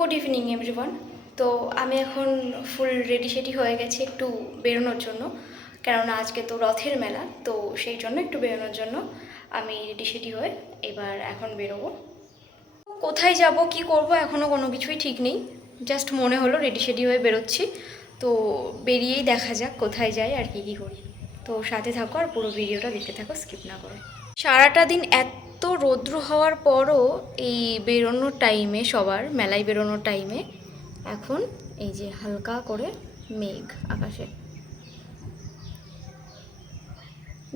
Good evening everyone. তো আমি এখন ফুল রেডি সেডি হয়ে গেছি একটু বেরোনোর জন্য, কেননা আজকে তো রথের মেলা, তো সেই জন্য একটু বেরোনোর জন্য আমি রেডি সেডি হয়ে এবার এখন বেরোবো। কোথায় যাব কি করব এখনও কোনো কিছুই ঠিক নেই, জাস্ট মনে হলো রেডি সেডি হয়ে বেরোচ্ছি, তো বেরিয়েই দেখা যাক কোথায় যাই আর কী কী করি। তো সাথে থাকো আর পুরো ভিডিওটা দেখতে থাকো স্কিপ না করে। সারাটা দিন এত রৌদ্র হওয়ার পরও এই বেরোনোর টাইমে, সবার মেলায় বেরোনোর টাইমে এখন এই যে হালকা করে মেঘ আকাশে,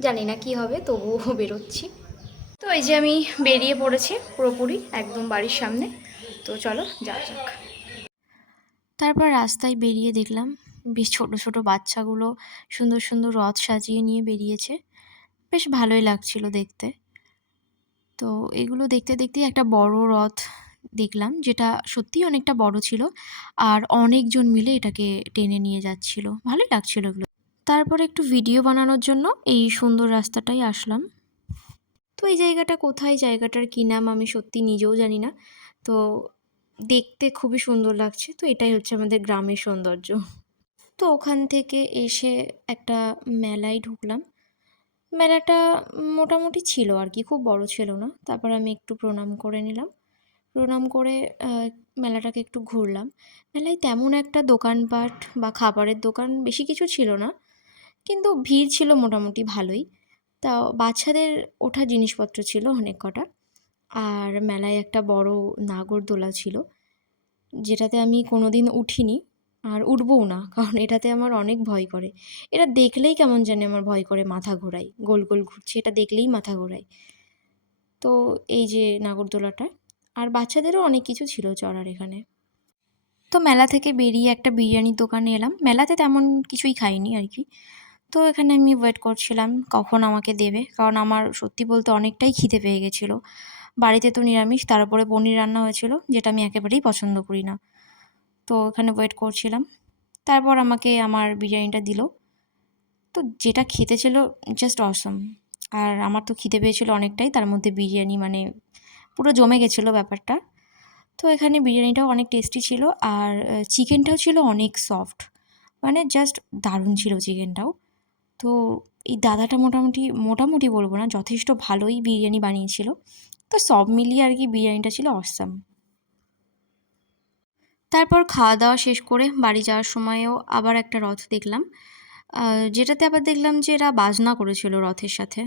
জানি না কি হবে তবুও বেরোচ্ছি। তো এই যে আমি বেরিয়ে পড়েছি পুরোপুরি একদম বাড়ির সামনে, তো চলো যাওয়া যাক। তারপর রাস্তায় বেরিয়ে দেখলাম বেশ ছোট ছোট বাচ্চাগুলো সুন্দর সুন্দর রথ সাজিয়ে নিয়ে বেরিয়েছে, বেশ ভালোই লাগছিল দেখতে। তো এগুলো দেখতে দেখতেই একটা বড় রথ দেখলাম, যেটা সত্যিই অনেকটা বড় ছিল, আর অনেকজন মিলে এটাকে টেনে নিয়ে যাচ্ছিল, ভালোই লাগছিল এগুলো। তারপর একটু ভিডিও বানানোর জন্য এই সুন্দর রাস্তাটাই আসলাম। তো এই জায়গাটা কোথায়, জায়গাটার কী নাম আমি সত্যি নিজেও জানি না, তো দেখতে খুবই সুন্দর লাগছে, তো এটাই হচ্ছে আমাদের গ্রামের সৌন্দর্য। তো ওখান থেকে এসে একটা মেলায় ঢুকলাম। মেলাটা মোটামুটি ছিল আর কি, খুব বড় ছিল না। তারপর আমি একটু প্রণাম করে নিলাম, প্রণাম করে মেলাটাকে একটু ঘুরলাম। মেলায় তেমন একটা দোকানপাট বা খাবারের দোকান বেশি কিছু ছিল না, কিন্তু ভিড় ছিল মোটামুটি ভালোই। তাও বাচ্চাদের ওঠার জিনিসপত্র ছিল অনেক কটা। আর মেলায় একটা বড় নাগরদোলা ছিল, যেটাতে আমি কোনোদিন উঠিনি আর উঠবও না, কারণ এটাতে আমার অনেক ভয় করে। এটা দেখলেই কেমন জানি আমার ভয় করে, মাথা ঘোরায়, গোল গোল ঘুরছে এটা দেখলেই মাথা ঘোরায়। তো এই যে নাগরদোলাটা, আর বাচ্চাদেরও অনেক কিছু ছিল চড়ার এখানে। তো মেলা থেকে বেরিয়ে একটা বিরিয়ানির দোকানে এলাম, মেলাতে তেমন কিছুই খাইনি আর কি। তো এখানে আমি ওয়েট করছিলাম কখন আমাকে দেবে, কারণ আমার সত্যি বলতে অনেকটাই খিদে পেয়ে গেছিলো। বাড়িতে তো নিরামিষ, তার উপরে পনির রান্না হয়েছিল, যেটা আমি একেবারেই পছন্দ করি না। তো এখানে ওয়েট করছিলাম, তারপর আমাকে আমার বিরিয়ানিটা দিল। তো যেটা খেতে ছিল জাস্ট অসম। আর আমার তো খিদে পেয়েছিল অনেকটাই, তার মধ্যে বিরিয়ানি মানে পুরো জমে গেছিলো ব্যাপারটা। তো এখানে বিরিয়ানিটাও অনেক টেস্টি ছিল, আর চিকেনটাও ছিল অনেক সফট, মানে জাস্ট দারুণ ছিল চিকেনটাও। তো এই দাদাটা মোটামুটি মোটামুটি বলবো না, যথেষ্ট ভালোই বিরিয়ানি বানিয়েছিল। তো সব মিলিয়ে আর কি বিরিয়ানিটা ছিল অসাম। তারপর খাওয়া দাওয়া শেষ করে বাড়ি যাওয়ার সময়ও আবার একটা রথ দেখলাম, যেটাতে আবার দেখলাম যে এরা বাজনা করেছিল রথের সাথে।